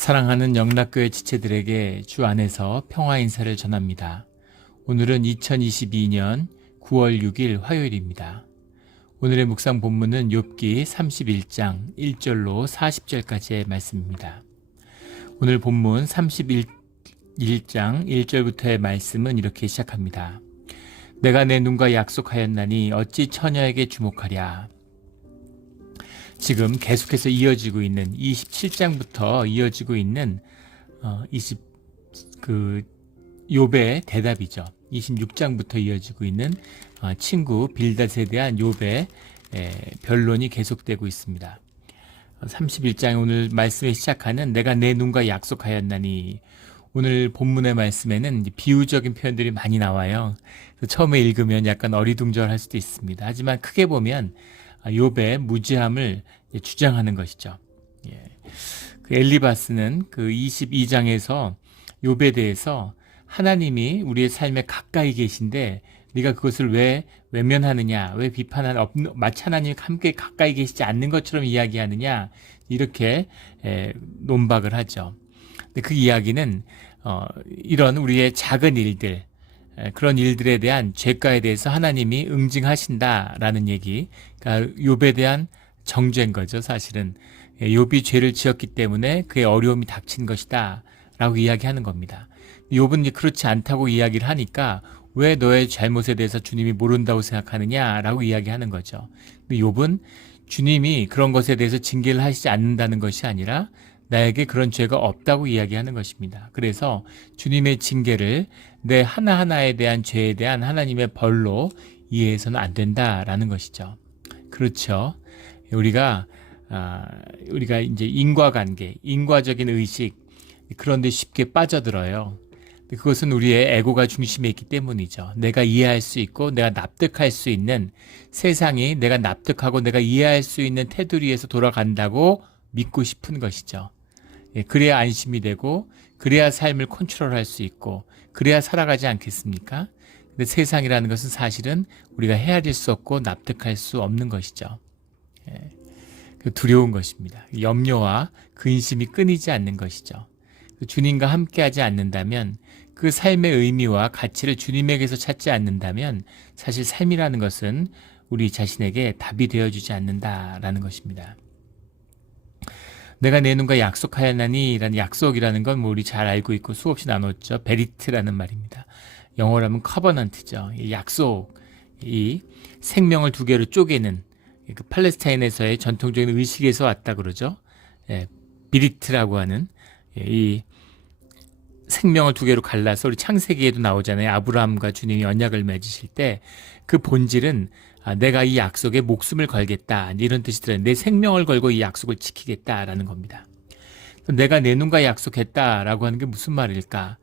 사랑하는 영락교회 지체들에게 주 안에서 평화 인사를 전합니다. 오늘은 2022년 9월 6일 화요일입니다. 오늘의 묵상 본문은 욥기 31장 1절로 40절까지의 말씀입니다. 오늘 본문 31장 1절부터의 말씀은 이렇게 시작합니다. 내가 내 눈과 약속하였나니 어찌 처녀에게 주목하랴. 지금 계속해서 이어지고 있는 27장부터 이어지고 있는 욥의 대답이죠. 26장부터 이어지고 있는 친구 빌닷에 대한 욥의 변론이 계속되고 있습니다. 31장 오늘 말씀에 시작하는 내가 내 눈과 약속하였나니, 오늘 본문의 말씀에는 비유적인 표현들이 많이 나와요. 처음에 읽으면 약간 어리둥절할 수도 있습니다. 하지만 크게 보면 욥의 무지함을 주장하는 것이죠. 그 엘리바스는 그 22장에서 욥에 대해서 하나님이 우리의 삶에 가까이 계신데 네가 그것을 왜 외면하느냐, 왜 비판하느냐, 마치 하나님이 함께 가까이 계시지 않는 것처럼 이야기하느냐, 이렇게 논박을 하죠. 근데 그 이야기는 이런 우리의 작은 일들, 그런 일들에 대한 죄가에 대해서 하나님이 응징하신다라는 얘기, 그러니까 욥에 대한 정죄인 거죠. 사실은 욥이 죄를 지었기 때문에 그의 어려움이 닥친 것이다 라고 이야기하는 겁니다. 욥은 그렇지 않다고 이야기를 하니까 왜 너의 잘못에 대해서 주님이 모른다고 생각하느냐 라고 이야기하는 거죠. 욥은 주님이 그런 것에 대해서 징계를 하시지 않는다는 것이 아니라 나에게 그런 죄가 없다고 이야기하는 것입니다. 그래서 주님의 징계를 내 하나하나에 대한 죄에 대한 하나님의 벌로 이해해서는 안 된다라는 것이죠. 그렇죠. 우리가 이제 인과관계, 인과적인 의식, 그런 데 쉽게 빠져들어요. 그것은 우리의 에고가 중심에 있기 때문이죠. 내가 이해할 수 있고 내가 납득할 수 있는, 세상이 내가 납득하고 내가 이해할 수 있는 테두리에서 돌아간다고 믿고 싶은 것이죠. 그래야 안심이 되고 그래야 삶을 컨트롤할 수 있고 그래야 살아가지 않겠습니까? 근데 세상이라는 것은 사실은 우리가 헤아릴 수 없고 납득할 수 없는 것이죠. 두려운 것입니다. 염려와 근심이 끊이지 않는 것이죠. 주님과 함께하지 않는다면, 그 삶의 의미와 가치를 주님에게서 찾지 않는다면 사실 삶이라는 것은 우리 자신에게 답이 되어주지 않는다라는 것입니다. 내가 내 눈과 약속하였나니 라는 약속이라는 건 우리 잘 알고 있고 수없이 나눴죠. 베리트라는 말입니다. 영어로 하면 커버넌트죠. 이 약속, 이 생명을 두 개로 쪼개는, 그 팔레스타인에서의 전통적인 의식에서 왔다 그러죠. 비리트라고 하는 이 생명을 두 개로 갈라서 우리 창세기에도 나오잖아요. 아브라함과 주님이 언약을 맺으실 때 그 본질은 내가 이 약속에 목숨을 걸겠다, 이런 뜻이 들어요. 내 생명을 걸고 이 약속을 지키겠다라는 겁니다. 내가 내 눈과 약속했다라고 하는 게 무슨 말일까?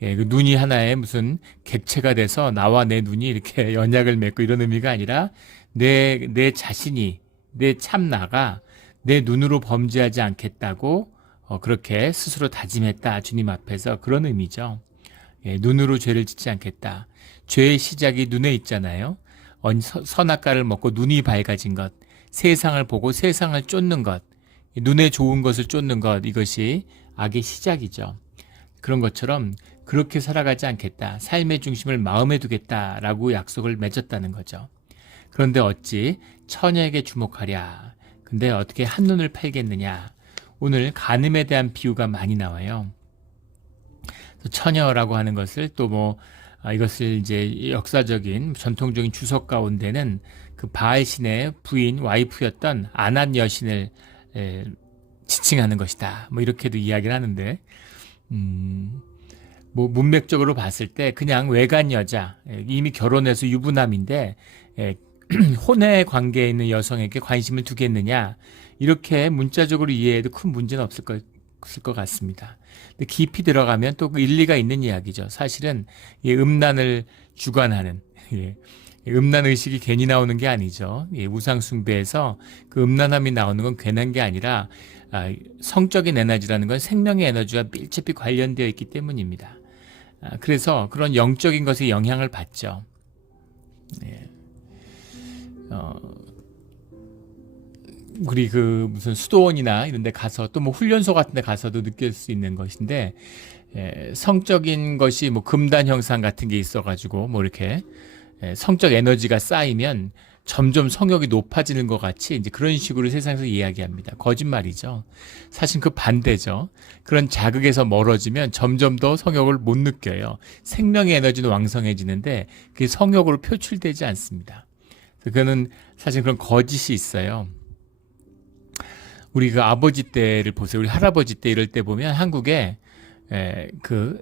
그 눈이 하나의 무슨 객체가 돼서 나와 내 눈이 이렇게 언약을 맺고 이런 의미가 아니라 내 자신이, 내 참나가 내 눈으로 범죄하지 않겠다고 그렇게 스스로 다짐했다, 주님 앞에서. 그런 의미죠. 눈으로 죄를 짓지 않겠다. 죄의 시작이 눈에 있잖아요. 선악과를 먹고 눈이 밝아진 것, 세상을 보고 세상을 쫓는 것, 눈에 좋은 것을 쫓는 것, 이것이 악의 시작이죠. 그런 것처럼 그렇게 살아가지 않겠다, 삶의 중심을 마음에 두겠다라고 약속을 맺었다는 거죠. 그런데 어찌 처녀에게 주목하랴. 근데 어떻게 한눈을 팔겠느냐. 오늘 간음에 대한 비유가 많이 나와요. 처녀라고 하는 것을 또 이것을 이제 역사적인 전통적인 주석 가운데는 그 바알 신의 부인, 와이프였던 아낫 여신을 지칭하는 것이다, 이렇게도 이야기를 하는데, 문맥적으로 봤을 때 그냥 외간 여자, 이미 결혼해서 유부남인데 혼외 관계에 있는 여성에게 관심을 두겠느냐, 이렇게 문자적으로 이해해도 큰 문제는 없을 것 같습니다. 근데 깊이 들어가면 또 일리가 있는 이야기죠. 사실은 음란을 주관하는, 음란 의식이 괜히 나오는 게 아니죠. 우상 숭배에서 그 음란함이 나오는 건 괜한 게 아니라 성적인 에너지라는 건 생명의 에너지와 밀접히 관련되어 있기 때문입니다. 그래서 그런 영적인 것에 영향을 받죠. 우리 그 무슨 수도원이나 이런 데 가서 또 뭐 훈련소 같은 데 가서도 느낄 수 있는 것인데, 성적인 것이 뭐 금단 형상 같은 게 있어가지고 뭐 이렇게 성적 에너지가 쌓이면 점점 성욕이 높아지는 것 같이 이제 그런 식으로 세상에서 이야기합니다. 거짓말이죠. 사실 그 반대죠. 그런 자극에서 멀어지면 점점 더 성욕을 못 느껴요. 생명의 에너지는 왕성해지는데 그게 성욕으로 표출되지 않습니다. 그거는 사실 그런 거짓이 있어요. 우리 그 아버지 때를 보세요. 우리 할아버지 때 이럴 때 보면 한국에 그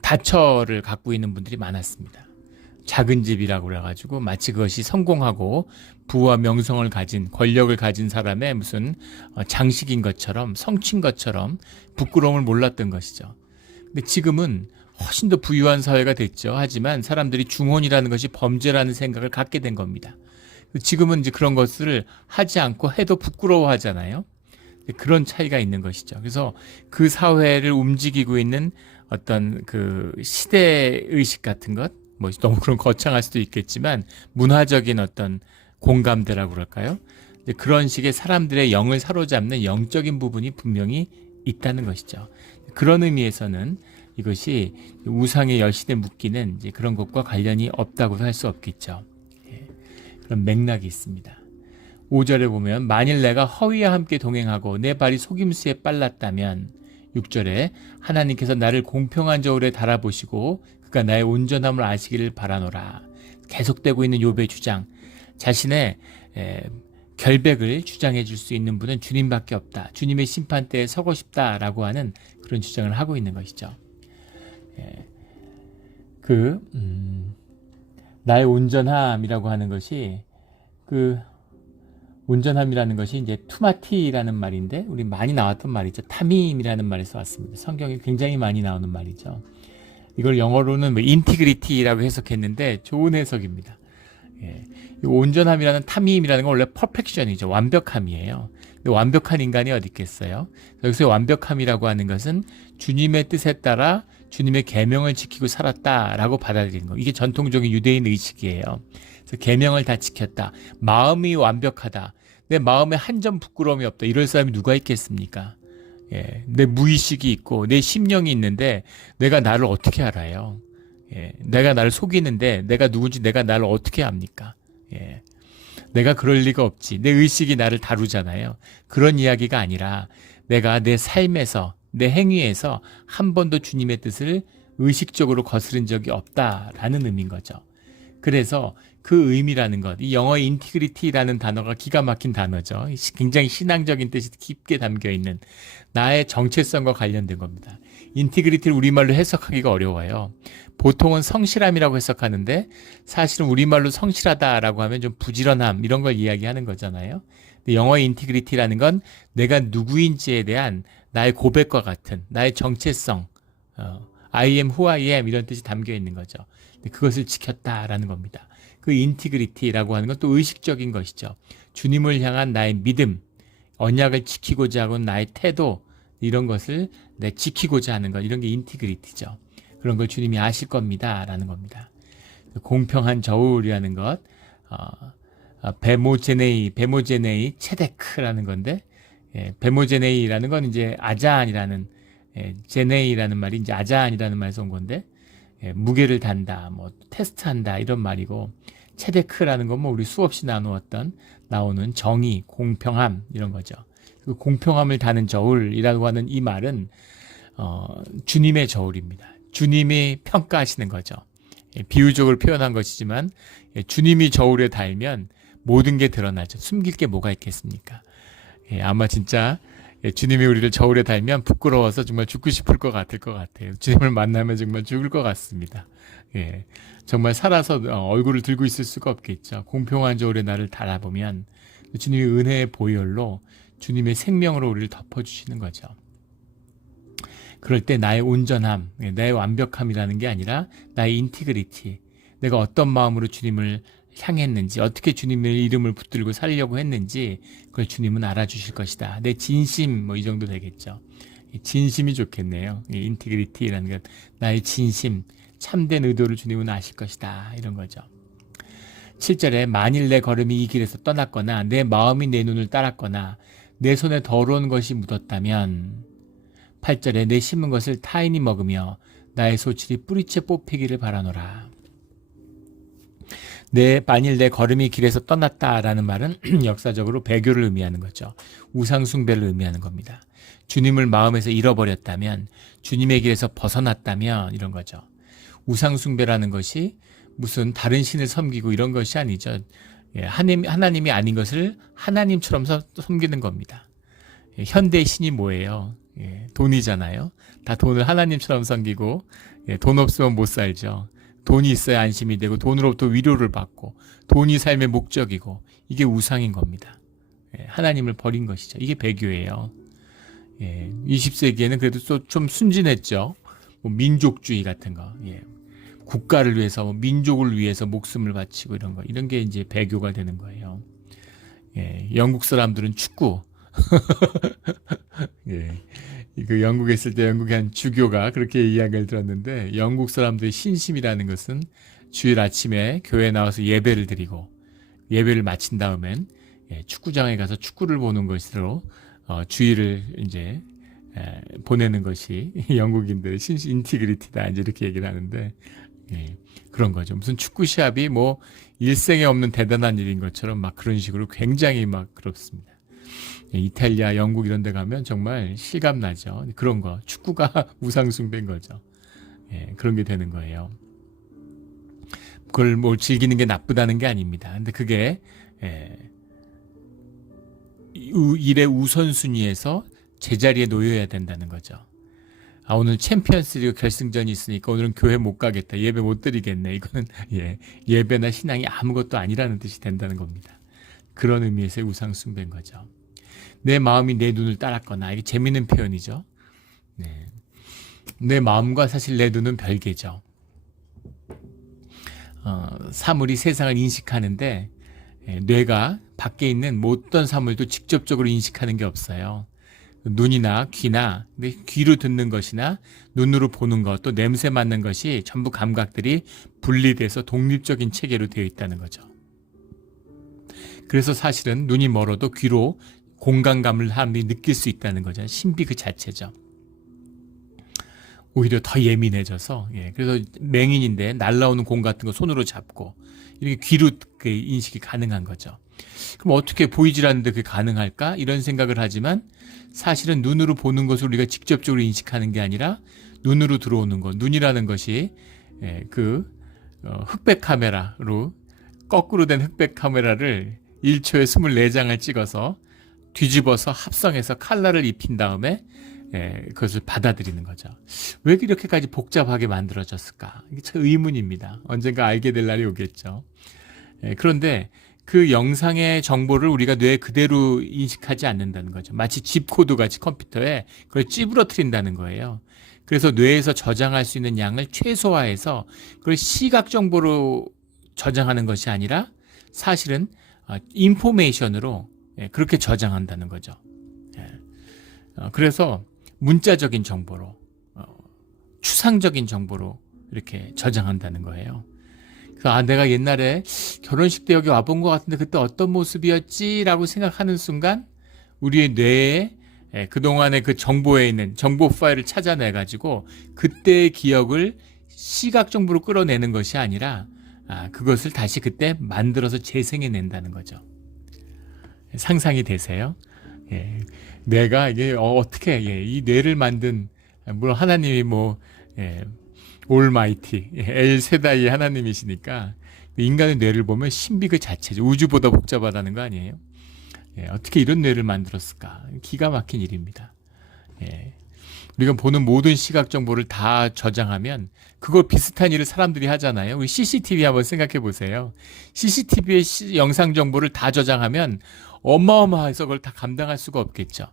다처를 갖고 있는 분들이 많았습니다. 작은 집이라고 그래가지고 마치 그것이 성공하고 부와 명성을 가진 권력을 가진 사람의 무슨 장식인 것처럼 성취인 것처럼 부끄러움을 몰랐던 것이죠. 근데 지금은 훨씬 더 부유한 사회가 됐죠. 하지만 사람들이 중혼이라는 것이 범죄라는 생각을 갖게 된 겁니다. 지금은 이제 그런 것을 하지 않고 해도 부끄러워하잖아요. 그런 차이가 있는 것이죠. 그래서 그 사회를 움직이고 있는 어떤 그 시대 의식 같은 것, 뭐 너무 그런 거창할 수도 있겠지만 문화적인 어떤 공감대라고 그럴까요? 그런 식의 사람들의 영을 사로잡는 영적인 부분이 분명히 있다는 것이죠. 그런 의미에서는 이것이 우상의 여신에 묶이는 이제 그런 것과 관련이 없다고도 할 수 없겠죠. 그런 맥락이 있습니다. 5절에 보면 만일 내가 허위와 함께 동행하고 내 발이 속임수에 빨랐다면 6절에 하나님께서 나를 공평한 저울에 달아보시고 그가 나의 온전함을 아시기를 바라노라. 계속되고 있는 욥의 주장, 자신의 결백을 주장해 줄 수 있는 분은 주님밖에 없다. 주님의 심판대에 서고 싶다라고 하는 그런 주장을 하고 있는 것이죠. 나의 온전함이라고 하는 것이 온전함이라는 것이 이제 투마티라는 말인데 우리 많이 나왔던 말이죠. 타밈이라는 말에서 왔습니다. 성경에 굉장히 많이 나오는 말이죠. 이걸 영어로는 인티그리티라고 해석했는데 좋은 해석입니다. 이 온전함이라는 타밈이라는 건 원래 퍼펙션이죠. 완벽함이에요. 근데 완벽한 인간이 어디 있겠어요? 여기서 완벽함이라고 하는 것은 주님의 뜻에 따라 주님의 계명을 지키고 살았다라고 받아들이는 거. 이게 전통적인 유대인 의식이에요. 그래서 계명을 다 지켰다. 마음이 완벽하다. 내 마음에 한 점 부끄러움이 없다. 이럴 사람이 누가 있겠습니까? 내 무의식이 있고 내 심령이 있는데 내가 나를 어떻게 알아요? 내가 나를 속이는데 내가 누군지 내가 나를 어떻게 압니까? 내가 그럴 리가 없지. 내 의식이 나를 다루잖아요. 그런 이야기가 아니라 내가 내 삶에서 내 행위에서 한 번도 주님의 뜻을 의식적으로 거스른 적이 없다라는 의미인 거죠. 그래서 그 의미라는 것, 이 영어의 인티그리티라는 단어가 기가 막힌 단어죠. 굉장히 신앙적인 뜻이 깊게 담겨 있는 나의 정체성과 관련된 겁니다. 인티그리티를 우리말로 해석하기가 어려워요. 보통은 성실함이라고 해석하는데 사실은 우리말로 성실하다라고 하면 좀 부지런함 이런 걸 이야기하는 거잖아요. 근데 영어의 인티그리티라는 건 내가 누구인지에 대한 나의 고백과 같은 나의 정체성, I am who I am 이런 뜻이 담겨 있는 거죠. 그것을 지켰다라는 겁니다. 그 인티그리티라고 하는 건 또 의식적인 것이죠. 주님을 향한 나의 믿음, 언약을 지키고자 하는 나의 태도 이런 것을 지키고자 하는 것 이런 게 인티그리티죠. 그런 걸 주님이 아실 겁니다라는 겁니다. 공평한 저울이라는 것, 베모제네이 체데크라는 건데 베모제네이라는 건 이제 아자안이라는 제네이라는 말이 이제 아자안이라는 말에서 온 건데 무게를 단다, 뭐 테스트한다 이런 말이고 체데크라는 건 뭐 우리 수없이 나오는 정의, 공평함 이런 거죠. 그 공평함을 다는 저울이라고 하는 이 말은 주님의 저울입니다. 주님이 평가하시는 거죠. 비유적으로 표현한 것이지만 주님이 저울에 달면 모든 게 드러나죠. 숨길 게 뭐가 있겠습니까? 아마 진짜 주님이 우리를 저울에 달면 부끄러워서 정말 죽고 싶을 것 같아요. 주님을 만나면 정말 죽을 것 같습니다. 정말 살아서 얼굴을 들고 있을 수가 없겠죠. 공평한 저울에 나를 달아보면 주님의 은혜의 보혈로 주님의 생명으로 우리를 덮어주시는 거죠. 그럴 때 나의 온전함, 나의 완벽함이라는 게 아니라 나의 인티그리티, 내가 어떤 마음으로 주님을 향했는지, 어떻게 주님의 이름을 붙들고 살려고 했는지 그걸 주님은 알아주실 것이다. 내 진심 뭐 이 정도 되겠죠. 진심이 좋겠네요. 인티그리티라는 것, 나의 진심, 참된 의도를 주님은 아실 것이다. 이런 거죠. 7절에 만일 내 걸음이 이 길에서 떠났거나 내 마음이 내 눈을 따랐거나 내 손에 더러운 것이 묻었다면 8절에 내 심은 것을 타인이 먹으며 나의 소출이 뿌리채 뽑히기를 바라노라. 만일 내 걸음이 길에서 떠났다라는 말은 역사적으로 배교를 의미하는 거죠. 우상 숭배를 의미하는 겁니다. 주님을 마음에서 잃어버렸다면, 주님의 길에서 벗어났다면 이런 거죠. 우상 숭배라는 것이 무슨 다른 신을 섬기고 이런 것이 아니죠. 하나님이 아닌 것을 하나님처럼 섬기는 겁니다. 현대의 신이 뭐예요? 돈이잖아요. 다 돈을 하나님처럼 섬기고 돈 없으면 못 살죠. 돈이 있어야 안심이 되고 돈으로부터 위로를 받고 돈이 삶의 목적이고 이게 우상인 겁니다. 하나님을 버린 것이죠. 이게 배교예요. 20세기에는 그래도 좀 순진했죠. 뭐 민족주의 같은 거. 국가를 위해서 민족을 위해서 목숨을 바치고 이런 게 이제 배교가 되는 거예요. 영국 사람들은 축구. 그 영국에 있을 때 영국의 한 주교가 그렇게 이야기를 들었는데, 영국 사람들의 신심이라는 것은 주일 아침에 교회에 나와서 예배를 드리고 예배를 마친 다음엔 축구장에 가서 축구를 보는 것으로 주일을 이제 보내는 것이 영국인들의 인티그리티다 이제 이렇게 얘기를 하는데, 그런 거죠. 무슨 축구 시합이 뭐 일생에 없는 대단한 일인 것처럼 막 그런 식으로 굉장히 막 그렇습니다. 이탈리아, 영국 이런 데 가면 정말 실감나죠. 그런 거. 축구가 우상숭배인 거죠. 그런 게 되는 거예요. 그걸 뭘 즐기는 게 나쁘다는 게 아닙니다. 근데 그게 일의 우선순위에서 제자리에 놓여야 된다는 거죠. 오늘 챔피언스리그 결승전이 있으니까 오늘은 교회 못 가겠다. 예배 못 드리겠네. 이거는 예배나 신앙이 아무것도 아니라는 뜻이 된다는 겁니다. 그런 의미에서의 우상숭배인 거죠. 내 마음이 내 눈을 따랐거나, 이게 재미있는 표현이죠. 내 마음과 사실 내 눈은 별개죠. 사물이 세상을 인식하는데 뇌가 밖에 있는 어떤 사물도 직접적으로 인식하는 게 없어요. 눈이나 귀나 귀로 듣는 것이나 눈으로 보는 것, 또 냄새 맡는 것이 전부 감각들이 분리돼서 독립적인 체계로 되어 있다는 거죠. 그래서 사실은 눈이 멀어도 귀로 공간감을 사람들이 느낄 수 있다는 거죠. 신비 그 자체죠. 오히려 더 예민해져서, 그래서 맹인인데 날라오는 공 같은 거 손으로 잡고 이렇게 귀로 그 인식이 가능한 거죠. 그럼 어떻게 보이질 않는데 그게 가능할까? 이런 생각을 하지만 사실은 눈으로 보는 것을 우리가 직접적으로 인식하는 게 아니라 눈으로 들어오는 것, 눈이라는 것이 흑백 카메라로, 거꾸로 된 흑백 카메라를 1초에 24장을 찍어서 뒤집어서 합성해서 컬러를 입힌 다음에 그것을 받아들이는 거죠. 왜 이렇게까지 복잡하게 만들어졌을까? 이게 참 의문입니다. 언젠가 알게 될 날이 오겠죠. 그런데 그 영상의 정보를 우리가 뇌에 그대로 인식하지 않는다는 거죠. 마치 집코드 같이 컴퓨터에 그걸 찌부러뜨린다는 거예요. 그래서 뇌에서 저장할 수 있는 양을 최소화해서 그걸 시각 정보로 저장하는 것이 아니라 사실은 인포메이션으로 그렇게 저장한다는 거죠. 그래서 문자적인 정보로, 추상적인 정보로 이렇게 저장한다는 거예요. 그래서 내가 옛날에 결혼식 때 여기 와본 것 같은데 그때 어떤 모습이었지? 라고 생각하는 순간 우리의 뇌에 그동안의 그 정보에 있는 정보 파일을 찾아내가지고 그때의 기억을 시각 정보로 끌어내는 것이 아니라 그것을 다시 그때 만들어서 재생해낸다는 거죠. 상상이 되세요? 뇌가 이게 어떻게 이 뇌를 만든, 물론 하나님이 올마이티, 엘세다이의 하나님이시니까 인간의 뇌를 보면 신비 그 자체죠. 우주보다 복잡하다는 거 아니에요? 어떻게 이런 뇌를 만들었을까? 기가 막힌 일입니다. 우리가 보는 모든 시각 정보를 다 저장하면 그거 비슷한 일을 사람들이 하잖아요. 우리 CCTV 한번 생각해 보세요. CCTV의 영상 정보를 다 저장하면 어마어마해서 그걸 다 감당할 수가 없겠죠.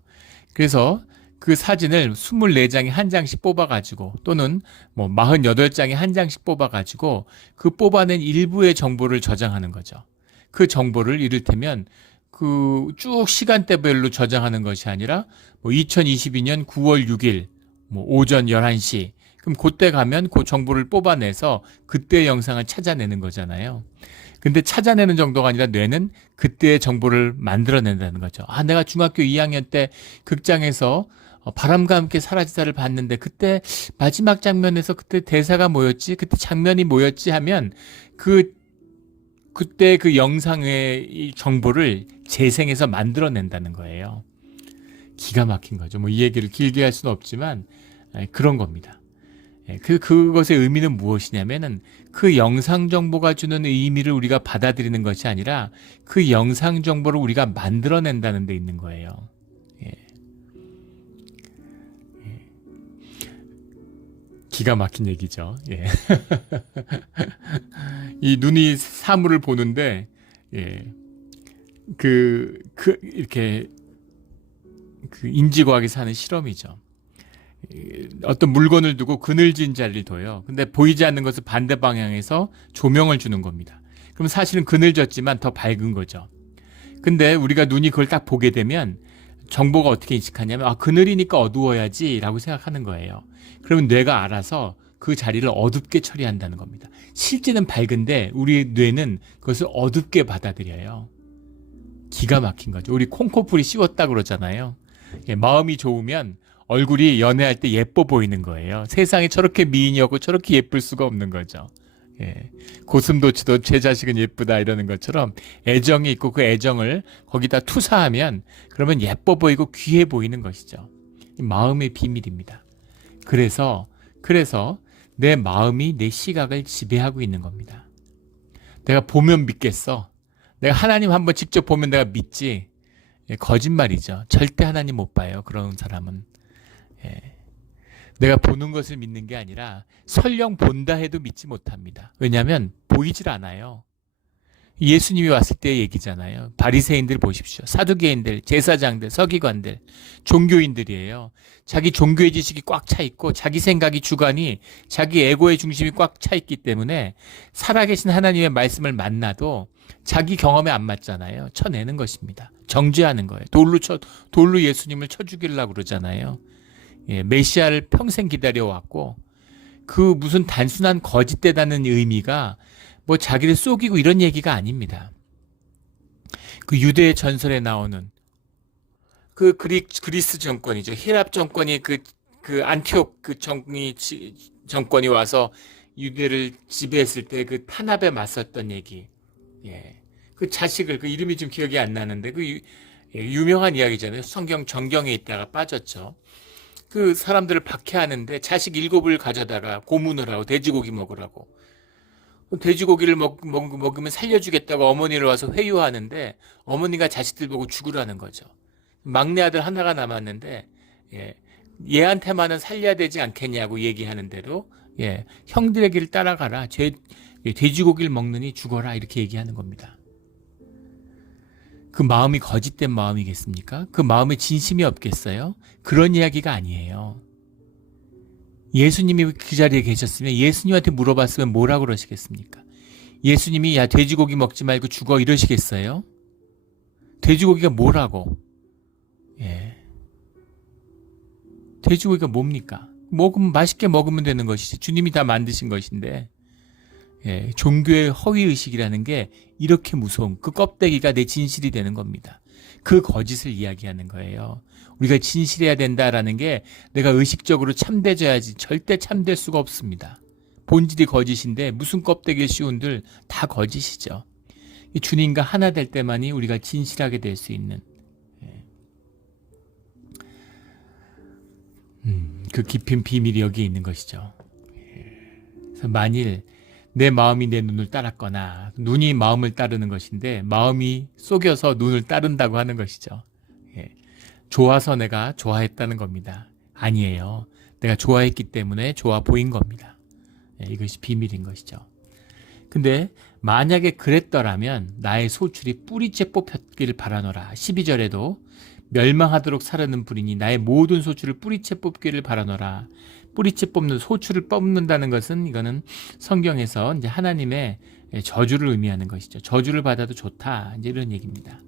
그래서 그 사진을 24장에 한 장씩 뽑아가지고 또는 48장에 한 장씩 뽑아가지고 그 뽑아낸 일부의 정보를 저장하는 거죠. 그 정보를 이를테면 그 쭉 시간대별로 저장하는 것이 아니라 2022년 9월 6일 오전 11시, 그럼 그때 가면 그 정보를 뽑아내서 그때 영상을 찾아내는 거잖아요. 근데 찾아내는 정도가 아니라 뇌는 그때의 정보를 만들어낸다는 거죠. 아, 내가 중학교 2학년 때 극장에서 바람과 함께 사라지다를 봤는데 그때 마지막 장면에서 그때 대사가 뭐였지? 그때 장면이 뭐였지? 하면 그때 그 영상의 이 정보를 재생해서 만들어낸다는 거예요. 기가 막힌 거죠. 뭐 이 얘기를 길게 할 수는 없지만 그런 겁니다. 그것의 의미는 무엇이냐면은 그 영상 정보가 주는 의미를 우리가 받아들이는 것이 아니라 그 영상 정보를 우리가 만들어낸다는 데 있는 거예요. 예. 기가 막힌 얘기죠. 예. 이 눈이 사물을 보는데, 예. 이렇게, 인지과학에서 하는 실험이죠. 어떤 물건을 두고 그늘진 자리를 둬요. 근데 보이지 않는 것을 반대 방향에서 조명을 주는 겁니다. 그럼 사실은 그늘졌지만 더 밝은 거죠. 근데 우리가 눈이 그걸 딱 보게 되면 정보가 어떻게 인식하냐면, 아, 그늘이니까 어두워야지 라고 생각하는 거예요. 그러면 뇌가 알아서 그 자리를 어둡게 처리한다는 겁니다. 실제는 밝은데 우리 뇌는 그것을 어둡게 받아들여요. 기가 막힌 거죠. 우리 콩코풀이 씌웠다 그러잖아요. 예, 마음이 좋으면 얼굴이 연애할 때 예뻐 보이는 거예요. 세상에 저렇게 미인이었고 저렇게 예쁠 수가 없는 거죠. 예. 고슴도치도 제 자식은 예쁘다 이러는 것처럼 애정이 있고 그 애정을 거기다 투사하면 그러면 예뻐 보이고 귀해 보이는 것이죠. 마음의 비밀입니다. 그래서 내 마음이 내 시각을 지배하고 있는 겁니다. 내가 보면 믿겠어. 내가 하나님 한번 직접 보면 내가 믿지. 예, 거짓말이죠. 절대 하나님 못 봐요. 그런 사람은. 예. 내가 보는 것을 믿는 게 아니라 설령 본다 해도 믿지 못합니다. 왜냐하면 보이질 않아요. 예수님이 왔을 때의 얘기잖아요. 바리새인들 보십시오. 사두개인들, 제사장들, 서기관들, 종교인들이에요. 자기 종교의 지식이 꽉 차 있고 자기 생각이 주관이 자기 에고의 중심이 꽉 차 있기 때문에 살아계신 하나님의 말씀을 만나도 자기 경험에 안 맞잖아요. 쳐내는 것입니다. 정죄하는 거예요. 돌로 예수님을 쳐 죽이려고 그러잖아요. 예, 메시아를 평생 기다려왔고 그 무슨 단순한 거짓되다는 의미가 뭐 자기를 속이고 이런 얘기가 아닙니다. 그 유대의 전설에 나오는 그 그리스 정권이죠. 히랍 정권이 그 안티옥 정권이 와서 유대를 지배했을 때 그 탄압에 맞섰던 얘기. 예. 그 자식을 그 이름이 좀 기억이 안 나는데 유명한 이야기잖아요. 성경 정경에 있다가 빠졌죠. 그 사람들을 박해하는데 자식 7을 가져다가 고문을 하고 돼지고기 먹으라고. 돼지고기를 먹으면 살려주겠다고 어머니를 와서 회유하는데 어머니가 자식들 보고 죽으라는 거죠. 막내 아들 하나가 남았는데 얘한테만은 살려야 되지 않겠냐고 얘기하는 대로 형들의 길을 따라가라. 돼지고기를 먹느니 죽어라 이렇게 얘기하는 겁니다. 그 마음이 거짓된 마음이겠습니까? 그 마음에 진심이 없겠어요? 그런 이야기가 아니에요. 예수님이 그 자리에 계셨으면 예수님한테 물어봤으면 뭐라고 그러시겠습니까? 예수님이 야 돼지고기 먹지 말고 죽어 이러시겠어요? 돼지고기가 뭐라고? 돼지고기가 뭡니까? 먹으면 맛있게 먹으면 되는 것이지 주님이 다 만드신 것인데 종교의 허위의식이라는 게 이렇게 무서운 그 껍데기가 내 진실이 되는 겁니다. 그 거짓을 이야기하는 거예요. 우리가 진실해야 된다라는 게 내가 의식적으로 참되져야지 절대 참될 수가 없습니다. 본질이 거짓인데 무슨 껍데기를 씌운들 다 거짓이죠. 주님과 하나 될 때만이 우리가 진실하게 될 수 있는 그 깊은 비밀이 여기에 있는 것이죠. 그래서 만일 내 마음이 내 눈을 따랐거나 눈이 마음을 따르는 것인데 마음이 속여서 눈을 따른다고 하는 것이죠. 좋아서 내가 좋아했다는 겁니다. 아니에요. 내가 좋아했기 때문에 좋아 보인 겁니다. 이것이 비밀인 것이죠. 근데 만약에 그랬더라면 나의 소출이 뿌리째 뽑혔기를 바라노라. 12절에도 멸망하도록 사르는 불이니 나의 모든 소출을 뿌리째 뽑기를 바라노라. 뿌리째 뽑는 소출을 뽑는다는 것은 이거는 성경에서 이제 하나님의 저주를 의미하는 것이죠. 저주를 받아도 좋다. 이제 이런 얘기입니다.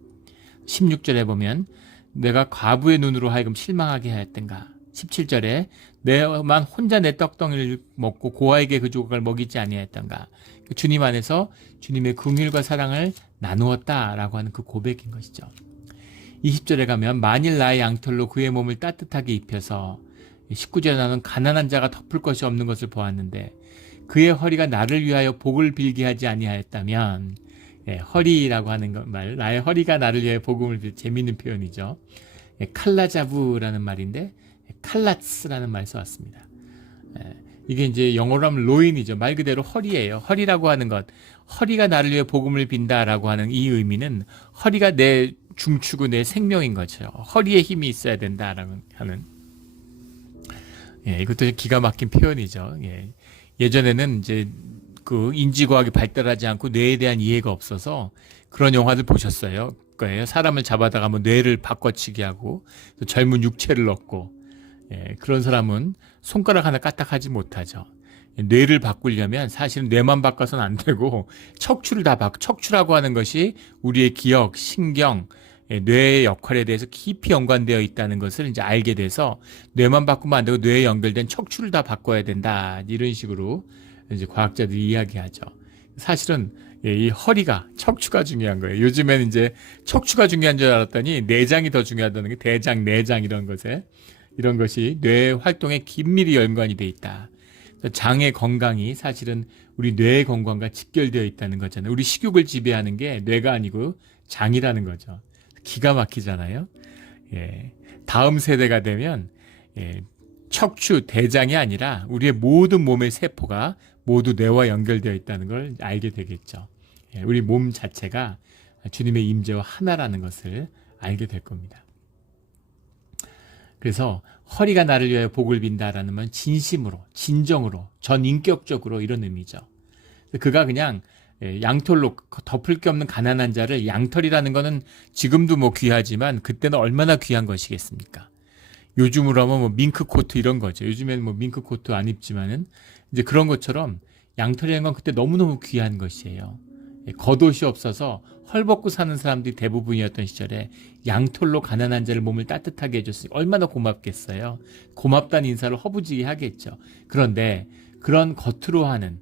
16절에 보면 내가 과부의 눈으로 하여금 실망하게 하였던가. 17절에 내만 혼자 내 떡덩이를 먹고 고아에게 그 조각을 먹이지 아니하였던가. 주님 안에서 주님의 긍휼과 사랑을 나누었다라고 하는 그 고백인 것이죠. 20절에 가면 만일 나의 양털로 그의 몸을 따뜻하게 입혀서 19절에 나는 가난한 자가 덮을 것이 없는 것을 보았는데 그의 허리가 나를 위하여 복을 빌게 하지 아니하였다면, 허리라고 하는 말, 나의 허리가 나를 위하여 복음을 빌, 재미있는 표현이죠. 칼라자부라는 말인데 칼라츠라는 말 써왔습니다. 이게 이제 영어로 하면 로인이죠. 말 그대로 허리예요. 허리라고 하는 것, 허리가 나를 위해 복음을 빈다라고 하는 이 의미는 허리가 내 중추고 내 생명인 거죠. 허리에 힘이 있어야 된다라고 하는, 이것도 기가 막힌 표현이죠. 예전에는 이제 그 인지과학이 발달하지 않고 뇌에 대한 이해가 없어서 그런 영화들 보셨어요. 거예요. 사람을 잡아다가 뭐 뇌를 바꿔치기 하고 또 젊은 육체를 얻고, 그런 사람은 손가락 하나 까딱하지 못하죠. 뇌를 바꾸려면 사실은 뇌만 바꿔서는 안 되고 척추를 다 척추라고 하는 것이 우리의 기억, 신경, 뇌의 역할에 대해서 깊이 연관되어 있다는 것을 이제 알게 돼서 뇌만 바꾸면 안 되고 뇌에 연결된 척추를 다 바꿔야 된다. 이런 식으로 이제 과학자들이 이야기하죠. 사실은 이 허리가, 척추가 중요한 거예요. 요즘에는 이제 척추가 중요한 줄 알았더니 내장이 더 중요하다는 게 대장, 내장 이런 것이 뇌 활동에 긴밀히 연관이 돼 있다. 장의 건강이 사실은 우리 뇌의 건강과 직결되어 있다는 거잖아요. 우리 식욕을 지배하는 게 뇌가 아니고 장이라는 거죠. 기가 막히잖아요. 다음 세대가 되면 척추, 대장이 아니라 우리의 모든 몸의 세포가 모두 뇌와 연결되어 있다는 걸 알게 되겠죠. 우리 몸 자체가 주님의 임재와 하나라는 것을 알게 될 겁니다. 그래서 허리가 나를 위하여 복을 빈다라는 건 진심으로, 진정으로, 전인격적으로 이런 의미죠. 그가 그냥 양털로 덮을 게 없는 가난한 자를, 양털이라는 거는 지금도 뭐 귀하지만 그때는 얼마나 귀한 것이겠습니까? 요즘으로 하면 뭐 밍크 코트 이런 거죠. 요즘에는 뭐 밍크 코트 안 입지만은 이제 그런 것처럼 양털이라는 건 그때 너무너무 귀한 것이에요. 겉옷이 없어서 헐벗고 사는 사람들이 대부분이었던 시절에 양털로 가난한 자를 몸을 따뜻하게 해줬으니 얼마나 고맙겠어요. 고맙다는 인사를 허부지게 하겠죠. 그런데 그런 겉으로 하는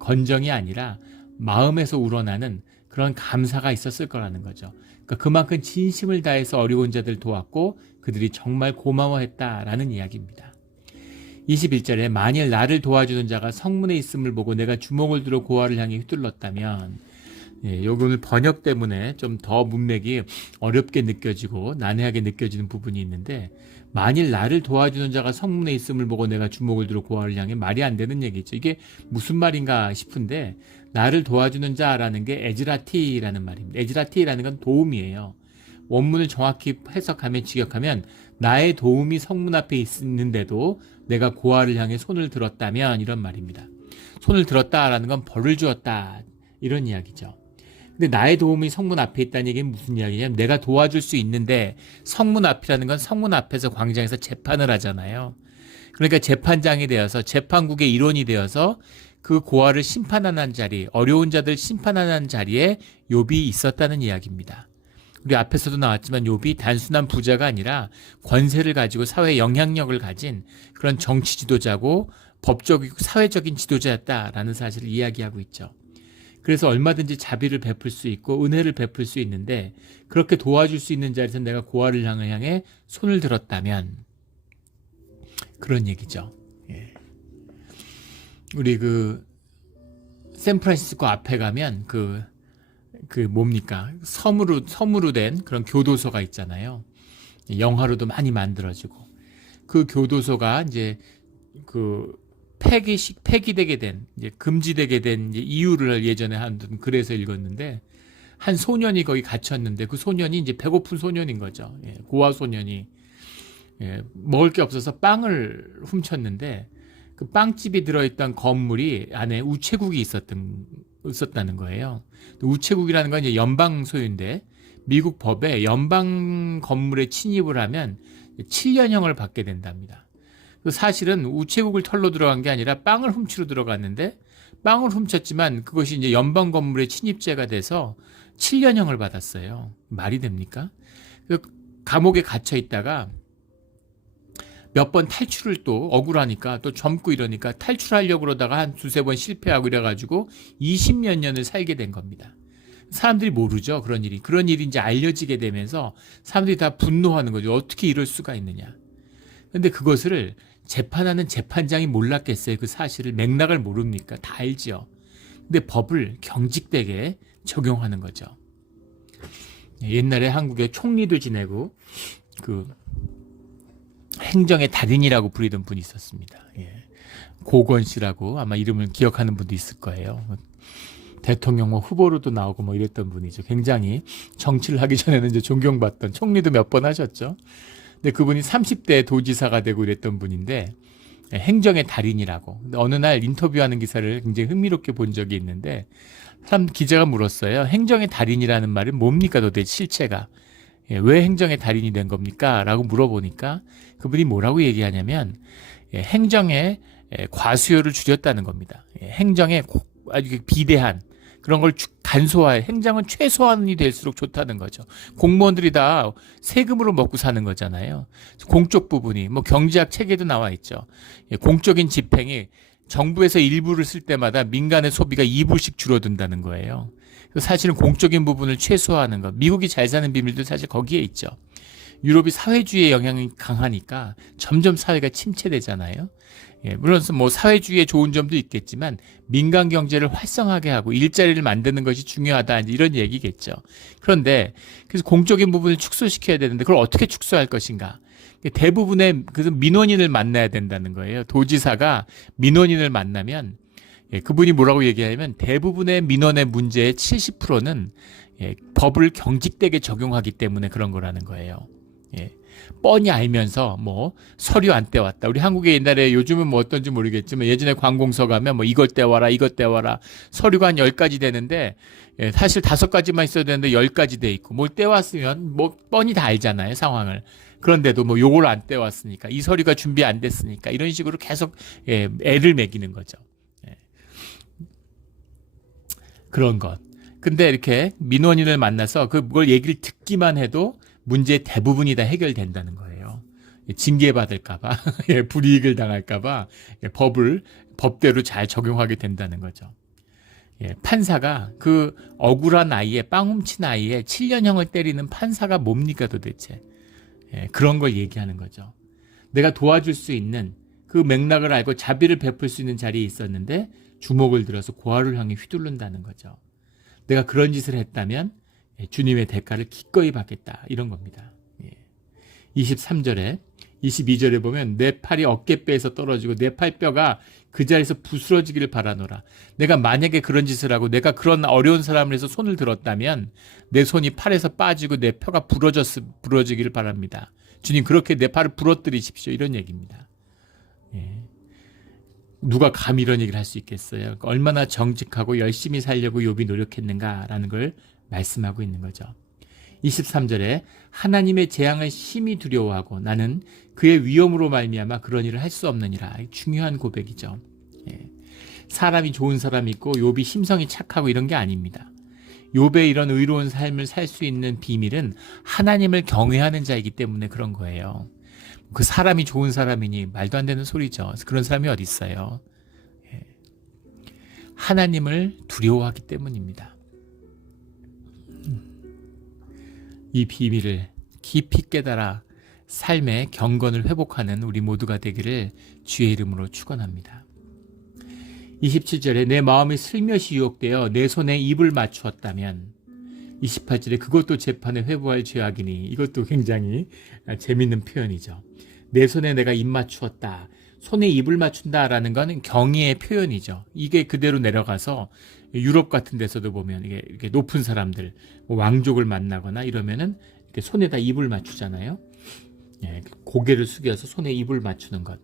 건정이 아니라 마음에서 우러나는 그런 감사가 있었을 거라는 거죠. 그러니까 그만큼 진심을 다해서 어려운 자들 도왔고 그들이 정말 고마워했다라는 이야기입니다. 21절에 만일 나를 도와주는 자가 성문에 있음을 보고 내가 주먹을 들어 고아를 향해 휘둘렀다면, 여기 오늘 번역 때문에 좀 더 문맥이 어렵게 느껴지고 난해하게 느껴지는 부분이 있는데, 만일 나를 도와주는 자가 성문에 있음을 보고 내가 주먹을 들어 고아를 향해, 말이 안 되는 얘기죠. 이게 무슨 말인가 싶은데 나를 도와주는 자라는 게 에즈라티라는 말입니다. 에즈라티라는 건 도움이에요. 원문을 정확히 해석하면, 직역하면 나의 도움이 성문 앞에 있는데도 내가 고아를 향해 손을 들었다면, 이런 말입니다. 손을 들었다라는 건 벌을 주었다, 이런 이야기죠. 근데 나의 도움이 성문 앞에 있다는 얘기는 무슨 이야기냐면, 내가 도와줄 수 있는데, 성문 앞이라는 건 성문 앞에서 광장에서 재판을 하잖아요. 그러니까 재판장이 되어서, 재판국의 일원이 되어서 그 고아를 심판하는 자리, 어려운 자들 심판하는 자리에 욥이 있었다는 이야기입니다. 우리 앞에서도 나왔지만 욥이 단순한 부자가 아니라 권세를 가지고 사회에 영향력을 가진 그런 정치 지도자고 법적이고 사회적인 지도자였다라는 사실을 이야기하고 있죠. 그래서 얼마든지 자비를 베풀 수 있고 은혜를 베풀 수 있는데, 그렇게 도와줄 수 있는 자리에서 내가 고아를 향해 손을 들었다면, 그런 얘기죠. 우리 샌프란시스코 앞에 가면 뭡니까? 섬으로 된 그런 교도소가 있잖아요. 영화로도 많이 만들어지고. 그 교도소가 이제 폐기되게 된, 이제 금지되게 된 이유를 예전에 한번 글에서 읽었는데, 한 소년이 거기 갇혔는데 그 소년이 이제 배고픈 소년인 거죠. 고아 소년이 먹을 게 없어서 빵을 훔쳤는데 그 빵집이 들어있던 건물이 안에 우체국이 있었다는 거예요. 우체국이라는 건 이제 연방 소유인데, 미국 법에 연방 건물에 침입을 하면 7년형을 받게 된답니다. 사실은 우체국을 털러 들어간 게 아니라 빵을 훔치러 들어갔는데, 빵을 훔쳤지만 그것이 이제 연방 건물의 침입죄가 돼서 7년형을 받았어요. 말이 됩니까? 감옥에 갇혀 있다가 몇 번 탈출을 또 억울하니까 또 젊고 이러니까 탈출하려고 그러다가 한 두세 번 실패하고 이래가지고 20몇 년을 살게 된 겁니다. 사람들이 모르죠. 그런 일이 이제 알려지게 되면서 사람들이 다 분노하는 거죠. 어떻게 이럴 수가 있느냐. 근데 그것을 재판하는 재판장이 몰랐겠어요. 그 사실을 맥락을 모릅니까? 다 알죠. 근데 법을 경직되게 적용하는 거죠. 옛날에 한국에 총리도 지내고 그 행정의 달인이라고 부르던 분이 있었습니다. 고건 씨라고 아마 이름을 기억하는 분도 있을 거예요. 대통령 후보로도 나오고 뭐 이랬던 분이죠. 굉장히 정치를 하기 전에는 이제 존경받던 총리도 몇 번 하셨죠. 근데 그분이 30대 도지사가 되고 이랬던 분인데 행정의 달인이라고. 근데 어느 날 인터뷰하는 기사를 굉장히 흥미롭게 본 적이 있는데 기자가 물었어요. 행정의 달인이라는 말은 뭡니까 도대체 실체가. 왜 행정의 달인이 된 겁니까? 라고 물어보니까 그분이 뭐라고 얘기하냐면 행정의 과수요를 줄였다는 겁니다. 행정의 아주 비대한 그런 걸 간소화해. 행정은 최소한이 될수록 좋다는 거죠. 공무원들이 다 세금으로 먹고 사는 거잖아요. 공적 부분이 뭐 경제학 책에도 나와 있죠. 공적인 집행이 정부에서 일부를 쓸 때마다 민간의 소비가 2불씩 줄어든다는 거예요. 사실은 공적인 부분을 최소화하는 것. 미국이 잘 사는 비밀도 사실 거기에 있죠. 유럽이 사회주의의 영향이 강하니까 점점 사회가 침체되잖아요. 물론 뭐 사회주의의 좋은 점도 있겠지만 민간 경제를 활성화하게 하고 일자리를 만드는 것이 중요하다 이런 얘기겠죠. 그런데 그래서 공적인 부분을 축소시켜야 되는데 그걸 어떻게 축소할 것인가? 대부분의 그래서 민원인을 만나야 된다는 거예요. 도지사가 민원인을 만나면 그분이 뭐라고 얘기하냐면 대부분의 민원의 문제의 70%는 법을 경직되게 적용하기 때문에 그런 거라는 거예요. 뻔히 알면서 뭐 서류 안 떼왔다. 우리 한국에 옛날에 요즘은 뭐 어떤지 모르겠지만 예전에 관공서 가면 뭐 이것 떼와라 이것 떼와라 서류가 한 10가지 되는데 사실 5가지만 있어야 되는데 10가지 돼 있고 뭘 떼왔으면 뭐 뻔히 다 알잖아요 상황을. 그런데도 뭐 요걸 안 떼왔으니까 이 서류가 준비 안 됐으니까 이런 식으로 계속 애를 매기는 거죠. 그런 것. 근데 이렇게 민원인을 만나서 그걸 얘기를 듣기만 해도 문제의 대부분이 다 해결된다는 거예요. 징계받을까봐, 불이익을 당할까봐 법을 법대로 잘 적용하게 된다는 거죠. 판사가 그 억울한 아이의 빵 훔친 아이의 7년형을 때리는 판사가 뭡니까 도대체? 그런 걸 얘기하는 거죠. 내가 도와줄 수 있는 그 맥락을 알고 자비를 베풀 수 있는 자리에 있었는데 주먹을 들어서 고아를 향해 휘두른다는 거죠. 내가 그런 짓을 했다면 주님의 대가를 기꺼이 받겠다 이런 겁니다. 23절에 22절에 보면 내 팔이 어깨뼈에서 떨어지고 내 팔뼈가 그 자리에서 부스러지기를 바라노라. 내가 만약에 그런 짓을 하고 내가 그런 어려운 사람을 해서 손을 들었다면 내 손이 팔에서 빠지고 내 뼈가 부러지기를 바랍니다. 주님 그렇게 내 팔을 부러뜨리십시오 이런 얘기입니다. 누가 감히 이런 얘기를 할 수 있겠어요? 얼마나 정직하고 열심히 살려고 욥이 노력했는가라는 걸 말씀하고 있는 거죠. 23절에 하나님의 재앙을 심히 두려워하고 나는 그의 위엄으로 말미암아 그런 일을 할 수 없느니라. 중요한 고백이죠. 사람이 좋은 사람이 있고 욥이 심성이 착하고 이런 게 아닙니다. 욥의 이런 의로운 삶을 살 수 있는 비밀은 하나님을 경외하는 자이기 때문에 그런 거예요. 그 사람이 좋은 사람이니 말도 안 되는 소리죠. 그런 사람이 어디 있어요. 하나님을 두려워하기 때문입니다. 이 비밀을 깊이 깨달아 삶의 경건을 회복하는 우리 모두가 되기를 주의 이름으로 축원합니다. 27절에 내 마음이 슬며시 유혹되어 내 손에 입을 맞추었다면 28절에 그것도 재판에 회부할 죄악이니 이것도 굉장히 재밌는 표현이죠. 내 손에 내가 입 맞추었다. 손에 입을 맞춘다라는 건 경의의 표현이죠. 이게 그대로 내려가서 유럽 같은 데서도 보면 이게 이렇게 높은 사람들, 뭐 왕족을 만나거나 이러면은 이렇게 손에다 입을 맞추잖아요. 고개를 숙여서 손에 입을 맞추는 것.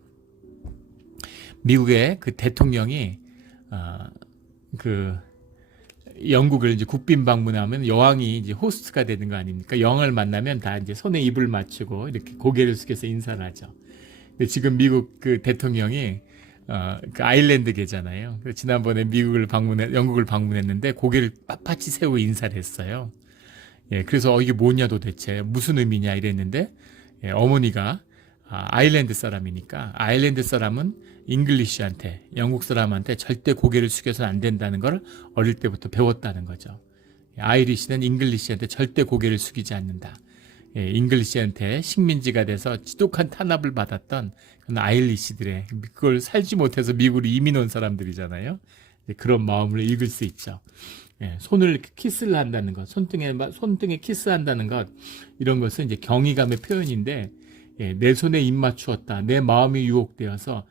미국의 그 대통령이 그 영국을 이제 국빈 방문하면 여왕이 이제 호스트가 되는 거 아닙니까? 여왕을 만나면 다 이제 손에 입을 맞추고 이렇게 고개를 숙여서 인사를 하죠. 근데 지금 미국 그 대통령이 그 아일랜드계잖아요. 지난번에 영국을 방문했는데 고개를 빳빳이 세우고 인사를 했어요. 그래서 이게 뭐냐 도대체 무슨 의미냐 이랬는데 어머니가 아일랜드 사람이니까 아일랜드 사람은 잉글리시한테 영국 사람한테 절대 고개를 숙여서는 안 된다는 걸 어릴 때부터 배웠다는 거죠. 아이리시는 잉글리시한테 절대 고개를 숙이지 않는다. 잉글리시한테 식민지가 돼서 지독한 탄압을 받았던 그런 아일리시들의 그걸 살지 못해서 미국으로 이민 온 사람들이잖아요. 그런 마음을 읽을 수 있죠. 손을 키스를 한다는 것, 손등에 키스한다는 것, 이런 것은 이제 경이감의 표현인데, 내 손에 입 맞추었다. 내 마음이 유혹되어서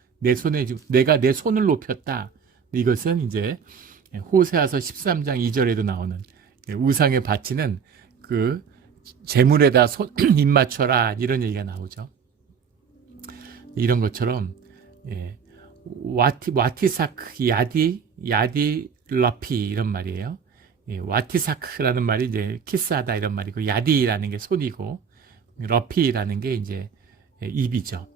내가 내 손을 높였다. 이것은 이제 호세아서 13장 2절에도 나오는 우상에 바치는 그 재물에다 입 맞춰라 이런 얘기가 나오죠. 이런 것처럼 와티사크 야디 러피 이런 말이에요. 와티사크라는 말이 이제 키스하다 이런 말이고 야디라는 게 손이고 러피라는 게 이제 입이죠.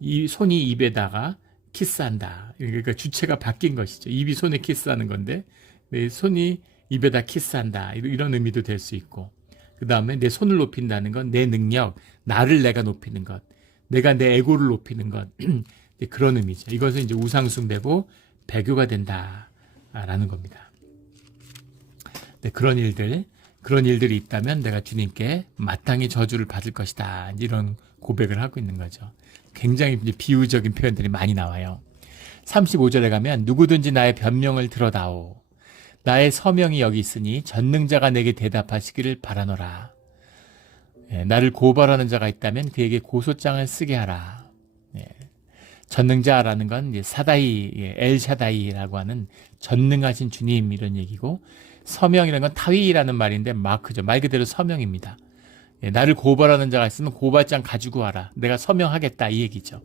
이 손이 입에다가 키스한다. 그러니까 주체가 바뀐 것이죠. 입이 손에 키스하는 건데 내 손이 입에다 키스한다. 이런 의미도 될 수 있고 그 다음에 내 손을 높인다는 건 내 능력, 나를 내가 높이는 것, 내가 내 에고를 높이는 것 그런 의미죠. 이것은 이제 우상숭배고 배교가 된다라는 겁니다. 그런 일들이 있다면 내가 주님께 마땅히 저주를 받을 것이다. 이런 고백을 하고 있는 거죠. 굉장히 비유적인 표현들이 많이 나와요. 35절에 가면 누구든지 나의 변명을 들어다오. 나의 서명이 여기 있으니 전능자가 내게 대답하시기를 바라노라. 나를 고발하는 자가 있다면 그에게 고소장을 쓰게 하라. 전능자라는 건 이제 사다이, 엘샤다이라고 하는 전능하신 주님 이런 얘기고 서명이라는 건 타위라는 말인데 마크죠. 말 그대로 서명입니다. 나를 고발하는 자가 있으면 고발장 가지고 와라. 내가 서명하겠다 이 얘기죠.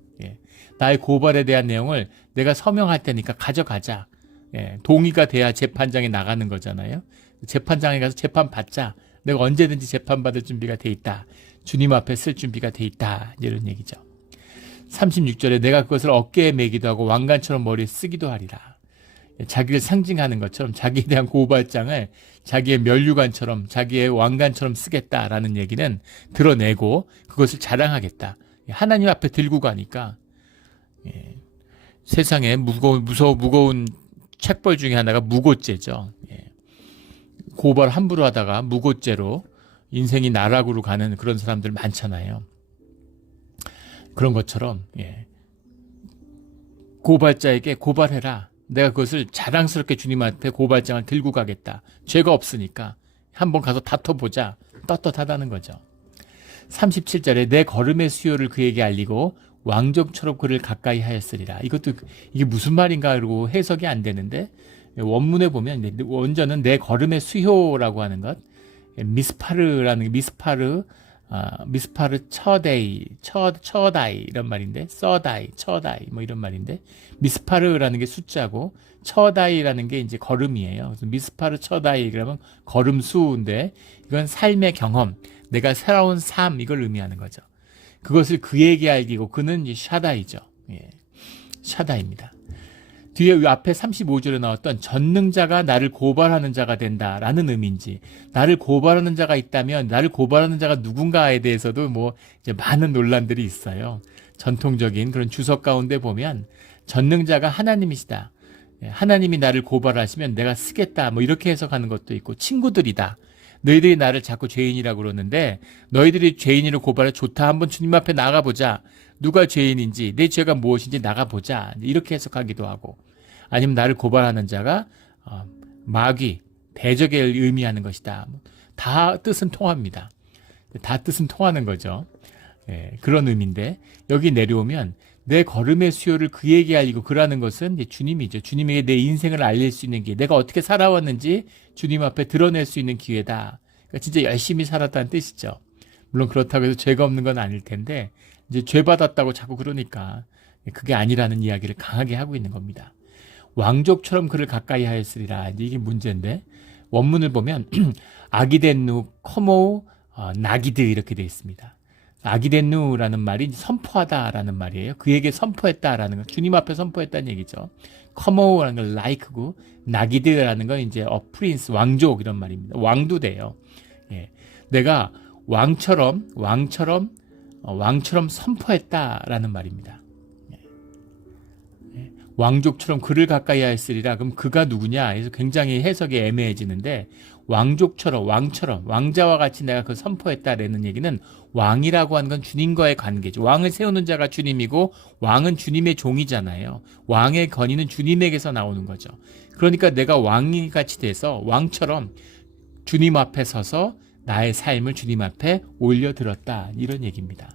나의 고발에 대한 내용을 내가 서명할 테니까 가져가자. 동의가 돼야 재판장에 나가는 거잖아요. 재판장에 가서 재판 받자. 내가 언제든지 재판받을 준비가 돼 있다. 주님 앞에 쓸 준비가 돼 있다. 이런 얘기죠. 36절에 내가 그것을 어깨에 매기도 하고 왕관처럼 머리에 쓰기도 하리라. 자기를 상징하는 것처럼 자기에 대한 고발장을 자기의 면류관처럼 자기의 왕관처럼 쓰겠다라는 얘기는 드러내고 그것을 자랑하겠다. 하나님 앞에 들고 가니까 세상에 무거운 책벌 중에 하나가 무고죄죠. 고발 함부로 하다가 무고죄로 인생이 나락으로 가는 그런 사람들 많잖아요. 그런 것처럼 고발자에게 고발해라. 내가 그것을 자랑스럽게 주님한테 고발장을 들고 가겠다. 죄가 없으니까 한번 가서 다퉈보자. 떳떳하다는 거죠. 37절에 내 걸음의 수요를 그에게 알리고 왕족처럼 그를 가까이 하였으리라. 이게 무슨 말인가 그러고 해석이 안 되는데 원문에 보면 원전은 내 걸음의 수효라고 하는 것 미스파르라는 게 미스파르 처다이 이런 말인데 처다이 뭐 이런 말인데 미스파르라는 게 숫자고 처다이라는 게 이제 걸음이에요. 그래서 미스파르 처다이 그러면 걸음수인데 이건 삶의 경험, 내가 살아온 삶 이걸 의미하는 거죠. 그것을 그에게 알기고 그는 이제 샤다이죠. 샤다입니다. 뒤에 앞에 35절에 나왔던 전능자가 나를 고발하는 자가 된다라는 의미인지 나를 고발하는 자가 있다면 나를 고발하는 자가 누군가에 대해서도 뭐 이제 많은 논란들이 있어요. 전통적인 그런 주석 가운데 보면 전능자가 하나님이시다. 하나님이 나를 고발하시면 내가 쓰겠다. 뭐 이렇게 해석하는 것도 있고 친구들이다. 너희들이 나를 자꾸 죄인이라고 그러는데 너희들이 죄인으로 고발해 좋다. 한번 주님 앞에 나가보자. 누가 죄인인지 내 죄가 무엇인지 나가보자. 이렇게 해석하기도 하고 아니면 나를 고발하는 자가 마귀, 대적을 의미하는 것이다. 다 뜻은 통합니다. 다 뜻은 통하는 거죠. 그런 의미인데 여기 내려오면 내 걸음의 수요를 그에게 알리고 그라는 것은 이제 주님이죠. 주님에게 내 인생을 알릴 수 있는 기회, 내가 어떻게 살아왔는지 주님 앞에 드러낼 수 있는 기회다. 그러니까 진짜 열심히 살았다는 뜻이죠. 물론 그렇다고 해서 죄가 없는 건 아닐 텐데 이제 죄 받았다고 자꾸 그러니까 그게 아니라는 이야기를 강하게 하고 있는 겁니다. 왕족처럼 그를 가까이 하였으리라. 이게 문제인데 원문을 보면 아기덴누 커모 나기드 이렇게 되어 있습니다. 아기덴누라는 말이 선포하다라는 말이에요. 그에게 선포했다라는 거, 주님 앞에 선포했다는 얘기죠. 커모라는 건 like고 나기드라는 건 이제 프린스 왕족 이런 말입니다. 왕도 돼요. 내가 왕처럼 왕처럼 선포했다라는 말입니다. 왕족처럼 그를 가까이 하였으리라. 그럼 그가 누구냐? 그래서 굉장히 해석이 애매해지는데 왕족처럼 왕처럼 왕자와 같이 내가 그 선포했다라는 얘기는 왕이라고 하는 건 주님과의 관계죠. 왕을 세우는 자가 주님이고 왕은 주님의 종이잖아요. 왕의 권위는 주님에게서 나오는 거죠. 그러니까 내가 왕이 같이 돼서 왕처럼 주님 앞에 서서 나의 삶을 주님 앞에 올려드렸다 이런 얘기입니다.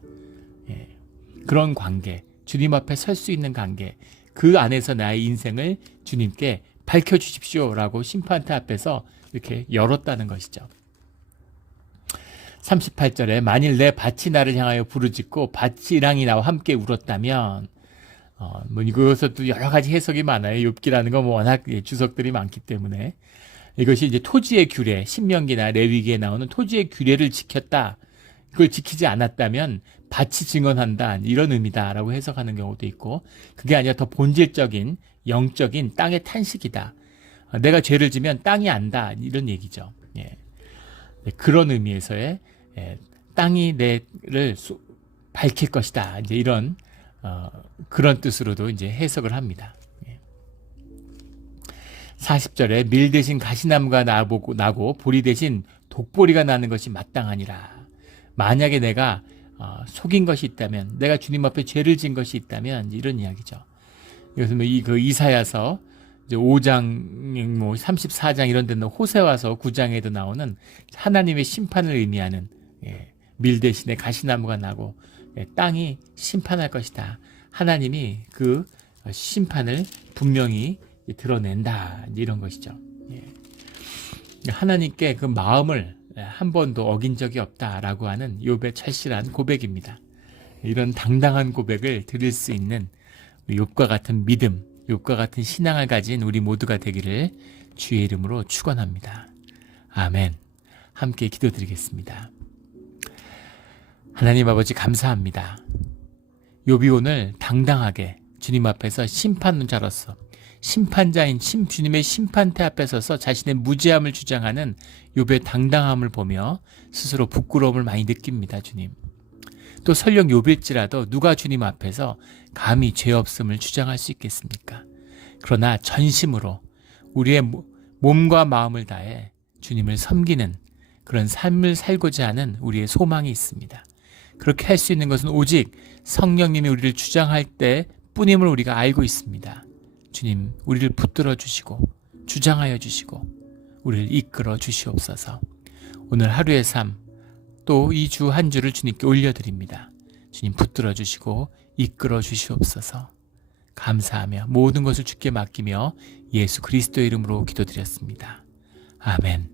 그런 관계, 주님 앞에 설 수 있는 관계, 그 안에서 나의 인생을 주님께 밝혀주십시오라고 심판대 앞에서 이렇게 열었다는 것이죠. 38절에 만일 내 밭이 나를 향하여 부르짖고 밭이랑이 나와 함께 울었다면 이것도 여러 가지 해석이 많아요. 욥기라는 건 워낙 주석들이 많기 때문에 이것이 이제 토지의 규례, 신명기나 레위기에 나오는 토지의 규례를 지켰다. 그걸 지키지 않았다면 밭이 증언한다 이런 의미다라고 해석하는 경우도 있고 그게 아니라 더 본질적인 영적인 땅의 탄식이다. 내가 죄를 지면 땅이 안다 이런 얘기죠. 그런 의미에서의 땅이 내를 밝힐 것이다. 이제 이런 그런 뜻으로도 이제 해석을 합니다. 40절에 밀 대신 가시나무가 나고 보리 대신 독보리가 나는 것이 마땅하니라. 만약에 내가 속인 것이 있다면, 내가 주님 앞에 죄를 지은 것이 있다면 이런 이야기죠. 이것은 그 이사야서 이제 5장, 34장 이런 데는 호세와서 9장에도 나오는 하나님의 심판을 의미하는 밀 대신에 가시나무가 나고 땅이 심판할 것이다. 하나님이 그 심판을 분명히 드러낸다 이런 것이죠. 하나님께 그 마음을 한 번도 어긴 적이 없다라고 하는 욥의 철실한 고백입니다. 이런 당당한 고백을 드릴 수 있는 욥과 같은 믿음, 욥과 같은 신앙을 가진 우리 모두가 되기를 주의 이름으로 축원합니다. 아멘. 함께 기도드리겠습니다. 하나님 아버지 감사합니다. 욥이 오늘 당당하게 주님 앞에서 심판자로서 심판자인 주님의 심판대 앞에 서서 자신의 무죄함을 주장하는 욥의 당당함을 보며 스스로 부끄러움을 많이 느낍니다. 주님. 또 설령 욥일지라도 누가 주님 앞에서 감히 죄 없음을 주장할 수 있겠습니까? 그러나 전심으로 우리의 몸과 마음을 다해 주님을 섬기는 그런 삶을 살고자 하는 우리의 소망이 있습니다. 그렇게 할 수 있는 것은 오직 성령님이 우리를 주장할 때 뿐임을 우리가 알고 있습니다. 주님, 우리를 붙들어 주시고 주장하여 주시고 우리를 이끌어 주시옵소서. 오늘 하루의 삶, 또 이 주 한 주를 주님께 올려드립니다. 주님 붙들어 주시고 이끌어 주시옵소서. 감사하며 모든 것을 주께 맡기며 예수 그리스도의 이름으로 기도드렸습니다. 아멘.